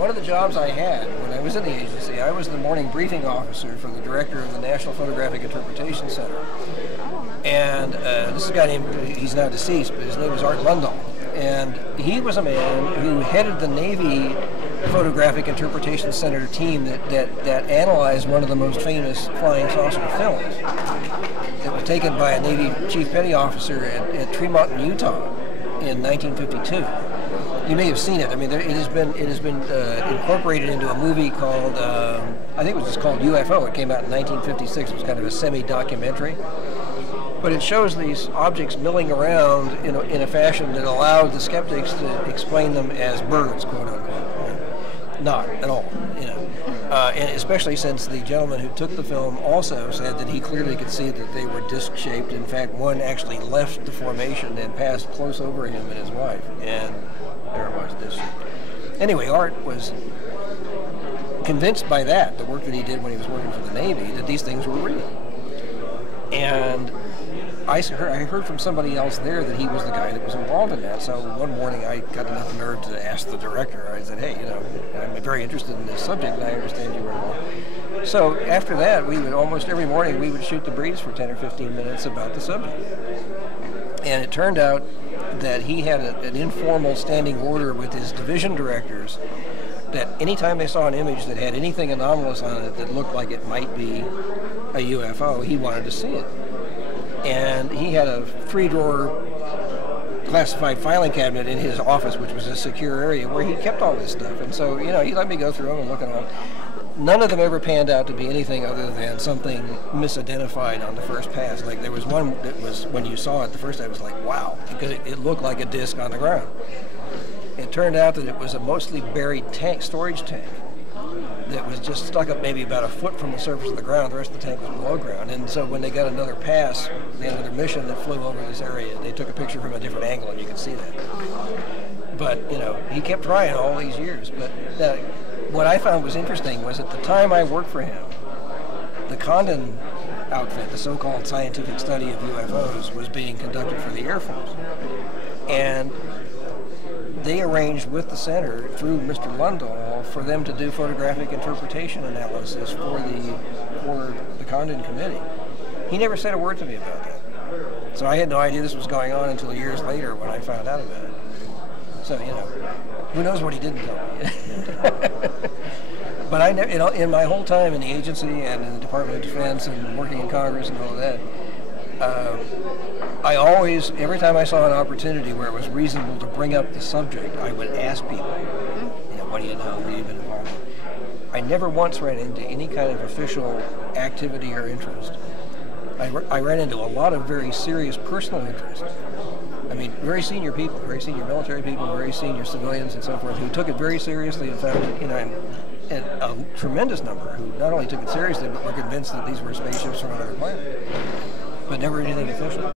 one of the jobs I had when I was in the agency, I was the morning briefing officer for the director of the National Photographic Interpretation Center. And this is a guy named, he's now deceased, but his name was Art Lundahl. And he was a man who headed the Navy Photographic Interpretation Center team that analyzed one of the most famous flying saucer films. It was taken by a Navy Chief Petty Officer at Tremont, Utah in 1952. You may have seen it. I mean, it has been incorporated into a movie called, I think it was just called UFO. It came out in 1956. It was kind of a semi-documentary. But it shows these objects milling around in a fashion that allowed the skeptics to explain them as birds, quote unquote. Not at all, and especially since the gentleman who took the film also said that he clearly could see that they were disc-shaped. In fact, one actually left the formation and passed close over him and his wife, and there it was, disc-shaped. Anyway, Art was convinced by that, the work that he did when he was working for the Navy, that these things were real. And I heard from somebody else there that he was the guy that was involved in that. So one morning I got enough nerve to ask the director. I said, hey, I'm very interested in this subject and I understand you were involved. So after that, we would almost every morning we would shoot the breeze for 10 or 15 minutes about the subject. And it turned out that he had an informal standing order with his division directors that anytime they saw an image that had anything anomalous on it that looked like it might be a UFO, he wanted to see it. And he had a 3-drawer classified filing cabinet in his office, which was a secure area where he kept all this stuff. And so, he let me go through them and look at them. None of them ever panned out to be anything other than something misidentified on the first pass. Like there was one that was, when you saw it the first time, it was like, wow, because it looked like a disc on the ground. It turned out that it was a mostly buried storage tank that was just stuck up maybe about a foot from the surface of the ground. The rest of the tank was below ground. And so when they got another pass, they had another mission that flew over this area. They took a picture from a different angle, and you could see that. But, he kept trying all these years. But what I found was interesting was at the time I worked for him, the Condon outfit, the so-called scientific study of UFOs, was being conducted for the Air Force. And they arranged with the center, through Mr. Lundahl, for them to do photographic interpretation analysis for the Condon committee. He never said a word to me about that. So I had no idea this was going on until years later when I found out about it. So, who knows what he didn't tell me. But I never, in my whole time in the agency and in the Department of Defense and working in Congress and all of that, I always, every time I saw an opportunity where it was reasonable to bring up the subject, I would ask people, what do you know, what have you been involved in? I never once ran into any kind of official activity or interest. I ran into a lot of very serious personal interest. I mean, very senior people, very senior military people, very senior civilians and so forth, who took it very seriously and found it, and a tremendous number who not only took it seriously, but were convinced that these were spaceships from another planet. But never anything official.